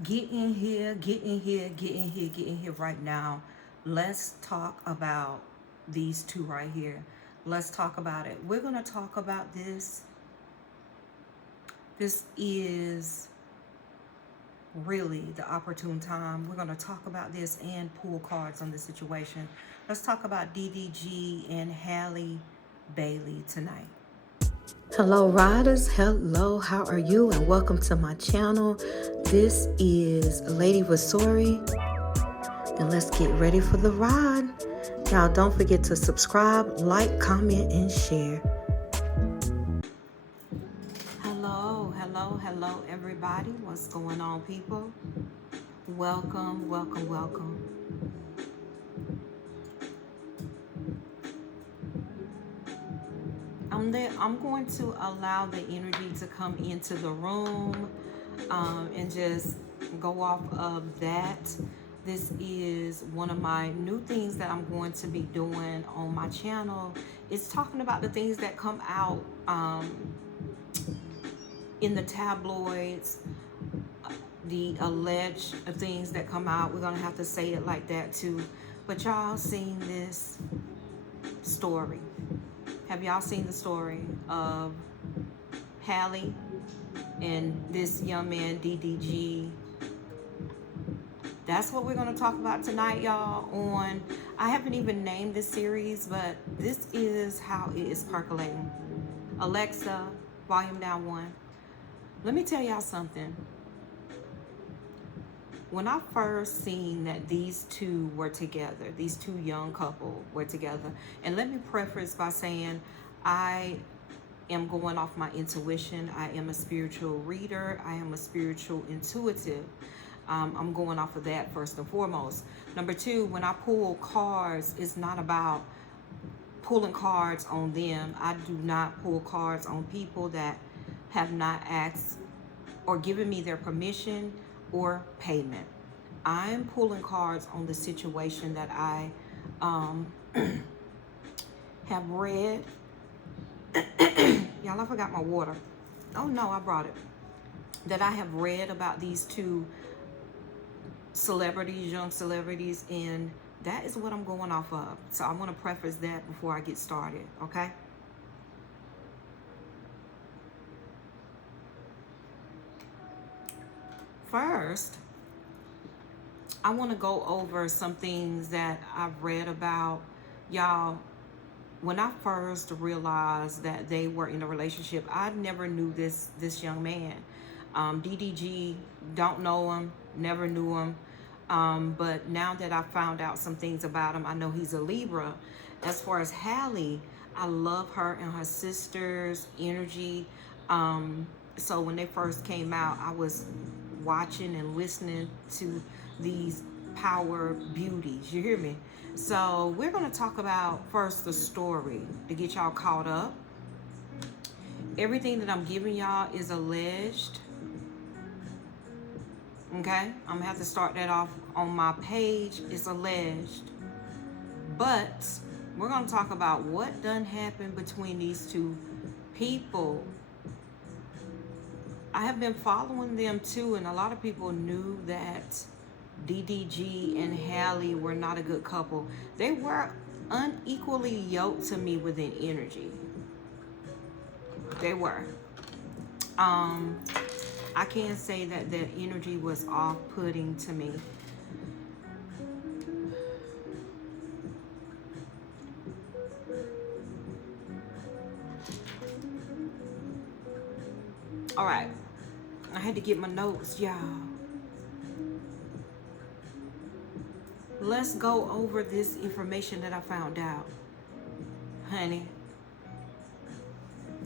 Get in here, get in here, get in here, get in here right now. Let's talk about these two right here. Let's talk about it. We're going to talk about this. This is really the opportune time. We're going to talk about this and pull cards on the situation. Let's talk about DDG and Halle Bailey tonight. Hello riders, hello, how are you? And welcome to my channel. This is Lady Vasori, and let's get ready for the ride. Now don't forget to subscribe, like, comment, and share. Hello everybody. What's going on, people? Welcome. I'm going to allow the energy to come into the room and just go off of that. This is one of my new things that I'm going to be doing on my channel. It's talking about the things that come out in the tabloids, the alleged things that come out. We're going to have to say it like that too. But y'all seen this story? Have y'all seen the story of Halle and this young man, DDG? That's what we're going to talk about tonight, y'all. I haven't even named this series, but this is how it is percolating. Alexa, volume down 1. Let me tell y'all something. When I first seen that these two were together, these two young couple were together, and let me preface by saying I am going off my intuition. I am a spiritual reader. I am a spiritual intuitive. I'm going off of that first and foremost. Number 2, when I pull cards, it's not about pulling cards on them. I do not pull cards on people that have not asked or given me their permission or payment. I'm pulling cards on the situation that I have read. Y'all, I forgot my water. Oh no, I brought it. That I have read about these two celebrities, young celebrities, and that is what I'm going off of. So I want to preface that before I get started, okay? First, I want to go over some things that I've read about. Y'all, when I first realized that they were in a relationship, I never knew this young man. DDG, don't know him, never knew him. But now that I found out some things about him, I know he's a Libra. As far as Halle, I love her and her sister's energy. So when they first came out, I was watching and listening to these power beauties. You hear me? So we're going to talk about first the story to get y'all caught up. Everything that I'm giving y'all is alleged. Okay? I'm going to have to start that off on my page. It's alleged. But we're going to talk about what done happened between these two people. I have been following them too, and a lot of people knew that DDG and Halle were not a good couple. They were unequally yoked to me within energy. They were. I can't say that their energy was off-putting to me. All right. I had to get my notes, y'all. Let's go over this information that I found out, honey.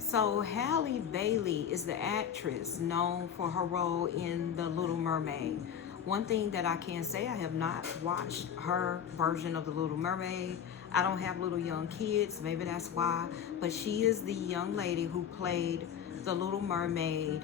So Halle Bailey is the actress known for her role in The Little Mermaid. One thing that I can say, I have not watched her version of The Little Mermaid. I don't have little young kids, maybe that's why. But she is the young lady who played The Little Mermaid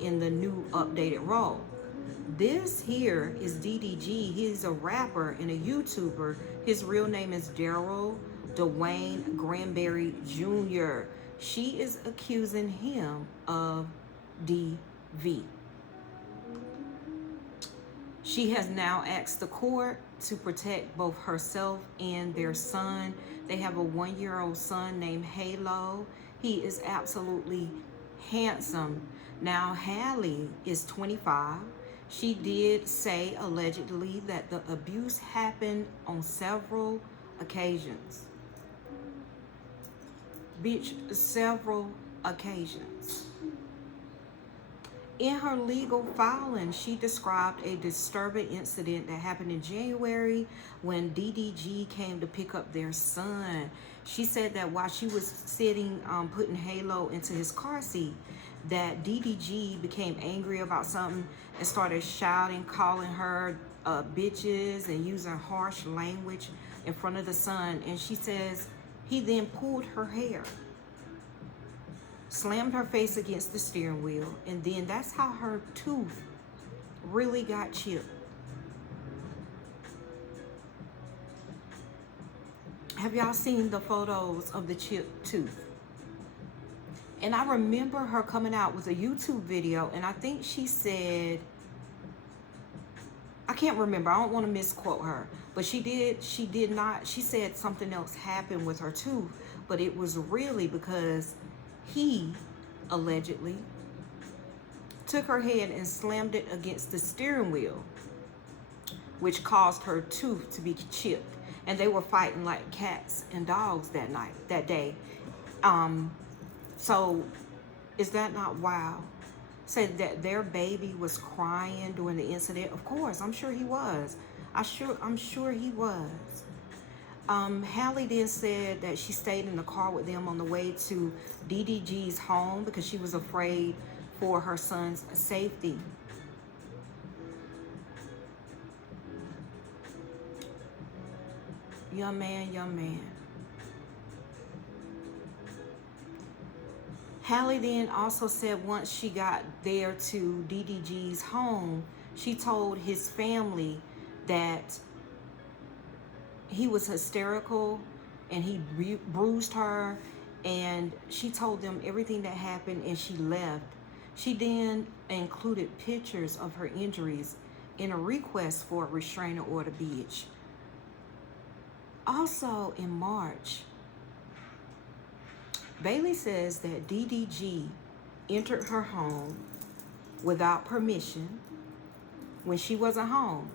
in the new updated role. This here is DDG. He's a rapper and a YouTuber. His real name is Daryl Dwayne Granberry Jr. She is accusing him of DV. She has now asked the court to protect both herself and their son. They have a 1-year-old son named Halo. He is absolutely handsome. Now, Halle is 25. She did say allegedly that the abuse happened on several occasions. Bitch, several occasions. In her legal filing, she described a disturbing incident that happened in January when DDG came to pick up their son. She said that while she was sitting, putting Halo into his car seat, that DDG became angry about something and started shouting, calling her bitches and using harsh language in front of the son. And she says he then pulled her hair, slammed her face against the steering wheel, and then that's how her tooth really got chipped. Have y'all seen the photos of the chipped tooth? And I remember her coming out with a YouTube video, and I think she said, I can't remember, I don't want to misquote her, but she said something else happened with her tooth, but it was really because he allegedly took her head and slammed it against the steering wheel, which caused her tooth to be chipped. And they were fighting like cats and dogs that day. So is that not wild? Said that their baby was crying during the incident. Of course, I'm sure he was. I'm sure he was. Halle then said that she stayed in the car with them on the way to DDG's home because she was afraid for her son's safety. Young man, young man. Halle then also said once she got there to DDG's home, she told his family that he was hysterical and he bruised her, and she told them everything that happened and she left. She then included pictures of her injuries in a request for a restraining order, bitch. Also in March, Bailey says that DDG entered her home without permission when she wasn't home,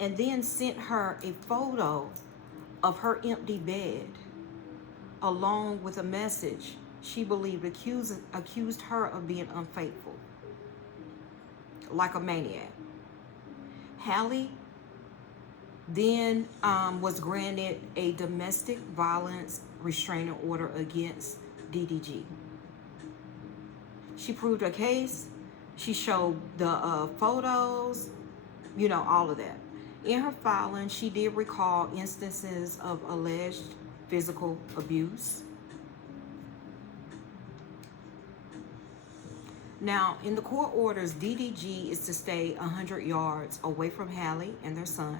and then sent her a photo of her empty bed along with a message she believed accused her of being unfaithful, like a maniac. Halle then was granted a domestic violence restraining order against DDG. She proved her case. She showed the photos, you know, all of that. In her filing, she did recall instances of alleged physical abuse. Now, in the court orders, DDG is to stay 100 yards away from Halle and their son.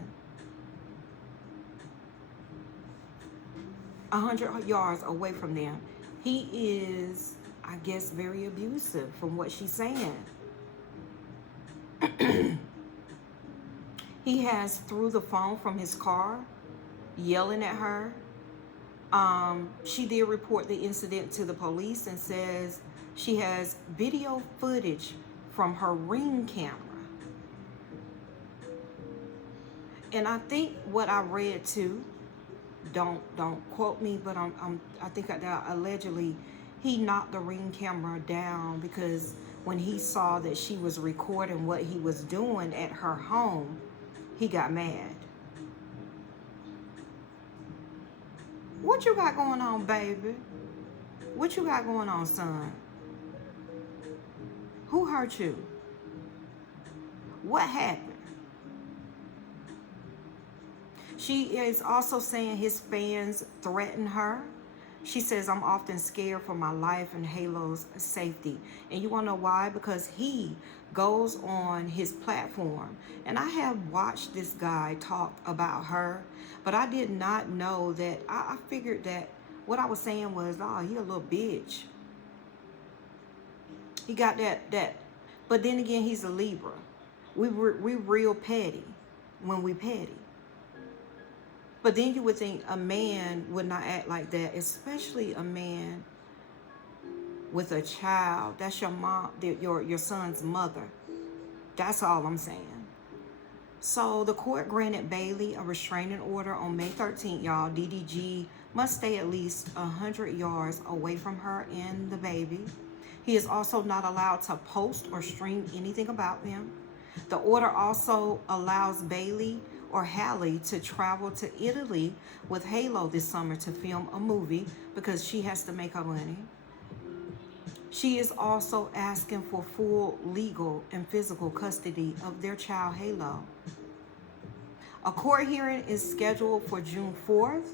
100 yards away from them. He is, I guess, very abusive from what she's saying. He has, through the phone from his car, yelling at her. She did report the incident to the police and says she has video footage from her Ring camera. And I think what I read too, don't quote me, but I think that allegedly he knocked the Ring camera down because when he saw that she was recording what he was doing at her home, he got mad. What you got going on, baby? What you got going on, son? Who hurt you? What happened? She is also saying his fans threaten her. She says, I'm often scared for my life and Halo's safety. And you want to know why? Because he goes on his platform. And I have watched this guy talk about her, but I did not know that. I figured that what I was saying was, oh, he a little bitch. He got that. But then again, he's a Libra, We real petty when we petty. But then you would think a man would not act like that, especially a man with a child. That's your mom, your son's mother. That's all I'm saying. So the court granted Bailey a restraining order on May 13th, y'all. DDG must stay at least 100 yards away from her and the baby. He is also not allowed to post or stream anything about them. The order also allows Bailey or Halle to travel to Italy with Halo this summer to film a movie because she has to make her money. She is also asking for full legal and physical custody of their child, Halo. A court hearing is scheduled for June 4th,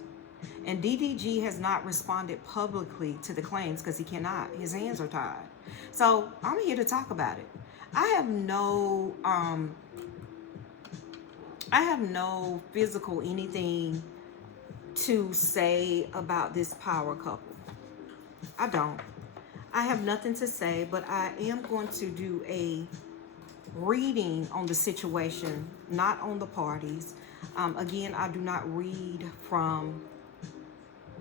and DDG has not responded publicly to the claims because he cannot. His hands are tied. So I'm here to talk about it. I have no physical anything to say about this power couple. I don't. I have nothing to say, but I am going to do a reading on the situation, not on the parties. Again, I do not read from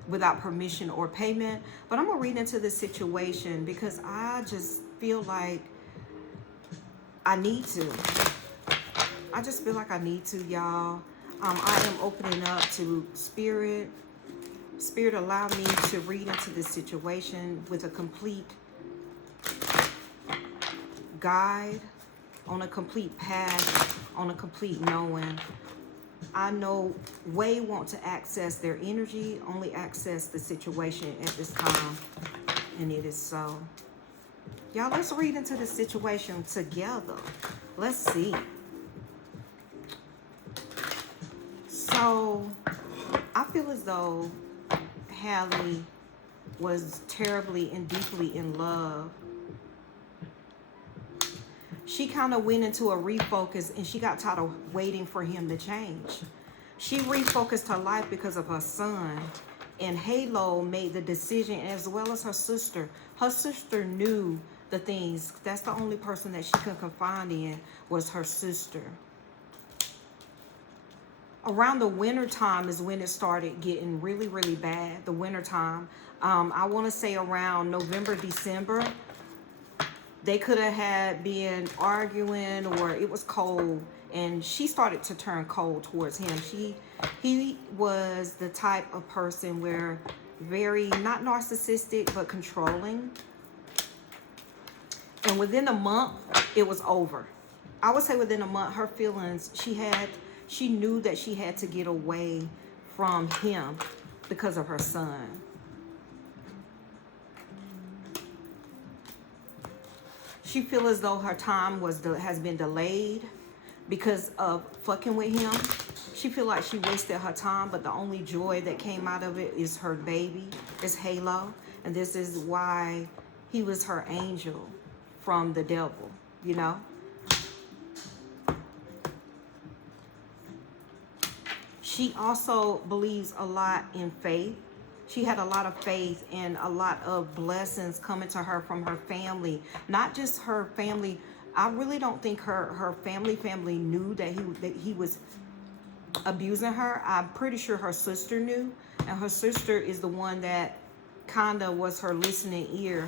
without permission or payment, but I'm gonna read into the situation because I just feel like I need to. I just feel like I need to, y'all. I am opening up to Spirit. Spirit, allow me to read into this situation with a complete guide, on a complete path, on a complete knowing. I know Way want to access their energy, only access the situation at this time, and it is so. Y'all, let's read into the situation together. Let's see. So, I feel as though Halle was terribly and deeply in love. She kind of went into a refocus and she got tired of waiting for him to change. She refocused her life because of her son. And Halo made the decision, as well as her sister. Her sister knew the things. That's the only person that she could confide in was her sister. Around the winter time is when it started getting really, really bad. The winter time. I want to say around November, December. They could have had been arguing, or it was cold, and she started to turn cold towards him. He was the type of person where very, not narcissistic, but controlling. And within a month, it was over. I would say within a month, her feelings, she knew that she had to get away from him because of her son. She feels as though her time has been delayed because of fucking with him. She feel like she wasted her time, but the only joy that came out of it is her baby, is Halo. And this is why he was her angel from the devil, you know? She also believes a lot in faith. She had a lot of faith and a lot of blessings coming to her from her family. Not just her family. I really don't think her family knew that he was abusing her. I'm pretty sure her sister knew. And her sister is the one that kind of was her listening ear.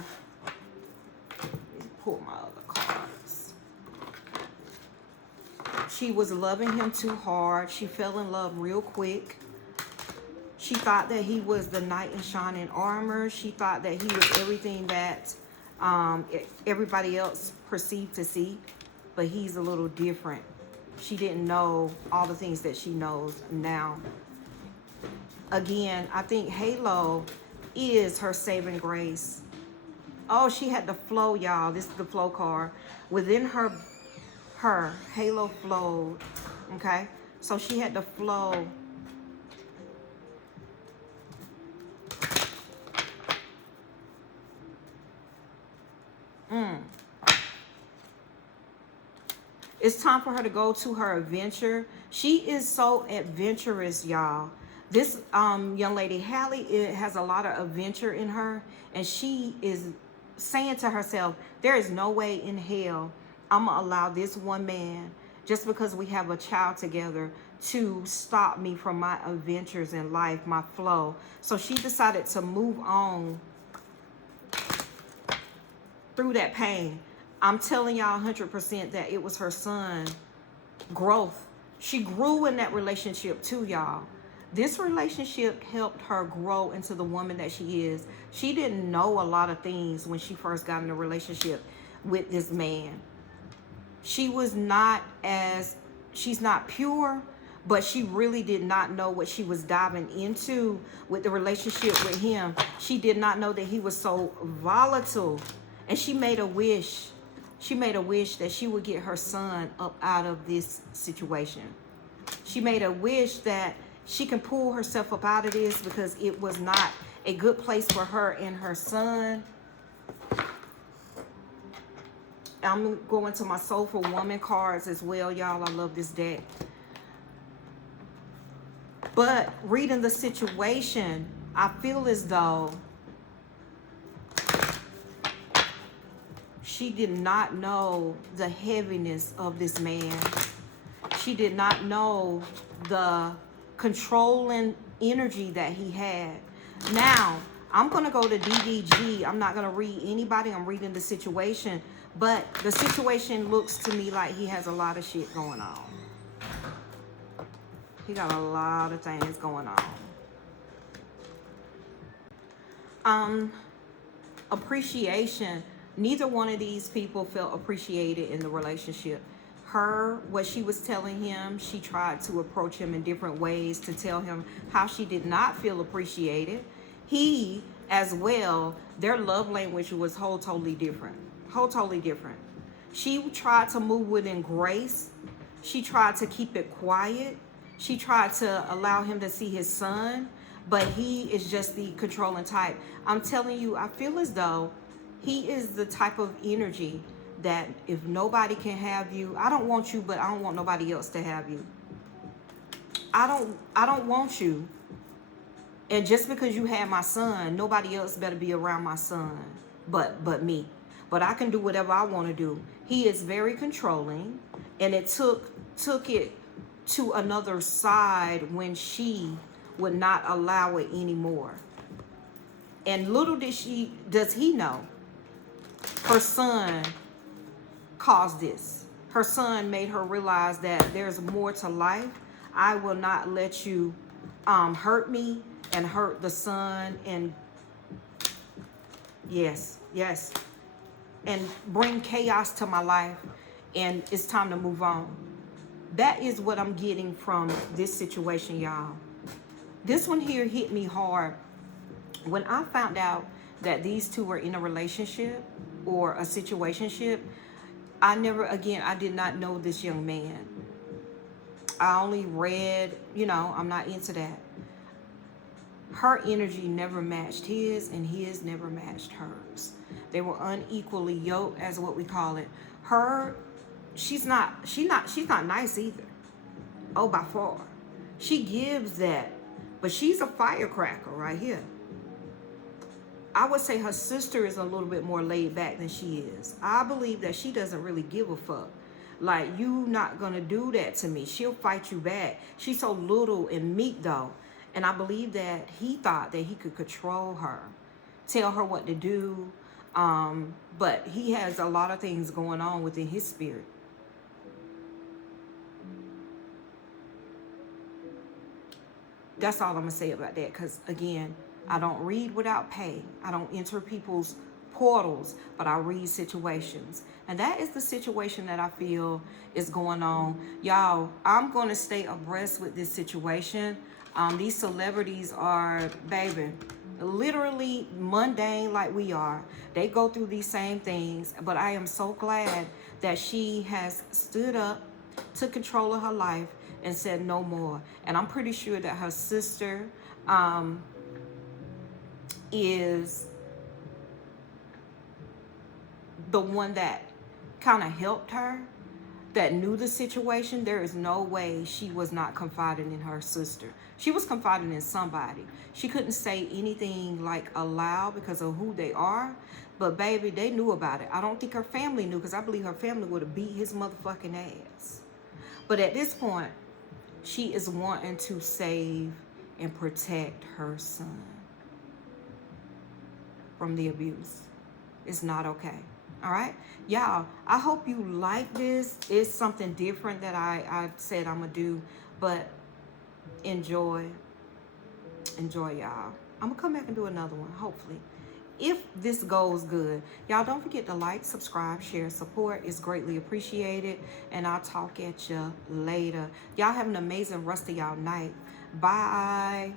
Let me pull my other cards. She was loving him too hard. She fell in love real quick. She thought that he was the knight in shining armor. She thought that he was everything that everybody else perceived to see. But he's a little different. She didn't know all the things that she knows now. Again, I think Halo is her saving grace. Oh, she had the flow, y'all. This is the flow card. Within her Halo flowed. Okay? So she had the flow. It's time for her to go to her adventure. She is so adventurous, y'all. This young lady, Halle, has a lot of adventure in her. And she is saying to herself, there is no way in hell I'm going to allow this one man just because we have a child together, to stop me from my adventures in life, my flow. So she decided to move on through that pain. I'm telling y'all 100% that it was her son growth. She grew in that relationship too, y'all. This relationship helped her grow into the woman that she is. She didn't know a lot of things when she first got in a relationship with this man. She was not as, she's not pure, but she really did not know what she was diving into with the relationship with him. She did not know that he was so volatile. And she made a wish. She made a wish that she would get her son up out of this situation. She made a wish that she can pull herself up out of this, because it was not a good place for her and her son. I'm going to my Soulful Woman cards as well, y'all. I love this deck. But reading the situation, I feel as though she did not know the heaviness of this man. She did not know the controlling energy that he had. Now, I'm going to go to DDG. I'm not going to read anybody. I'm reading the situation. But the situation looks to me like he has a lot of shit going on. He got a lot of things going on. Appreciation. Neither one of these people felt appreciated in the relationship. Her, what she was telling him, she tried to approach him in different ways to tell him how she did not feel appreciated. He, as well, their love language was totally different. Totally different. She tried to move within grace. She tried to keep it quiet. She tried to allow him to see his son, but he is just the controlling type. I'm telling you, I feel as though he is the type of energy that if nobody can have you, I don't want you, but I don't want nobody else to have you. I don't want you. And just because you had my son, nobody else better be around my son but me. But I can do whatever I want to do. He is very controlling, and it took it to another side when she would not allow it anymore. And little does he know, her son caused this. Her son made her realize that there's more to life. I will not let you hurt me and hurt the son, and yes, and bring chaos to my life, and it's time to move on. That is what I'm getting from this situation, y'all. This one here hit me hard. When I found out that these two were in a relationship or a situationship, I did not know this young man. I only read, I'm not into that. Her energy never matched his, and his never matched hers. They were unequally yoked, as what we call it. She's not nice either. Oh, by far. She gives that, but she's a firecracker right here. I would say her sister is a little bit more laid back than she is. I believe that she doesn't really give a fuck. Like, you not gonna do that to me. She'll fight you back. She's so little and meek though. And I believe that he thought that he could control her, tell her what to do. But he has a lot of things going on within his spirit. That's all I'm going to say about that, because, again, I don't read without pay. I don't enter people's portals, but I read situations. And that is the situation that I feel is going on. Y'all, I'm going to stay abreast with this situation. These celebrities are, baby, literally mundane like we are. They go through these same things, but I am so glad that she has stood up, took control of her life, and said no more. And I'm pretty sure that her sister is the one that kind of helped her, that knew the situation. There is no way she was not confiding in her sister. She was confiding in somebody. She couldn't say anything like aloud because of who they are, but baby, they knew about it. I don't think her family knew, because I believe her family would have beat his motherfucking ass. But at this point, she is wanting to save and protect her son from the abuse. It's not okay. All right, y'all, I hope you like this. It's something different that I said I'm gonna do, but enjoy y'all. I'm gonna come back and do another one, hopefully, if this goes good. Y'all don't forget to like, subscribe, share, support is greatly appreciated, and I'll talk at you later. Y'all have an amazing rest of y'all night. Bye.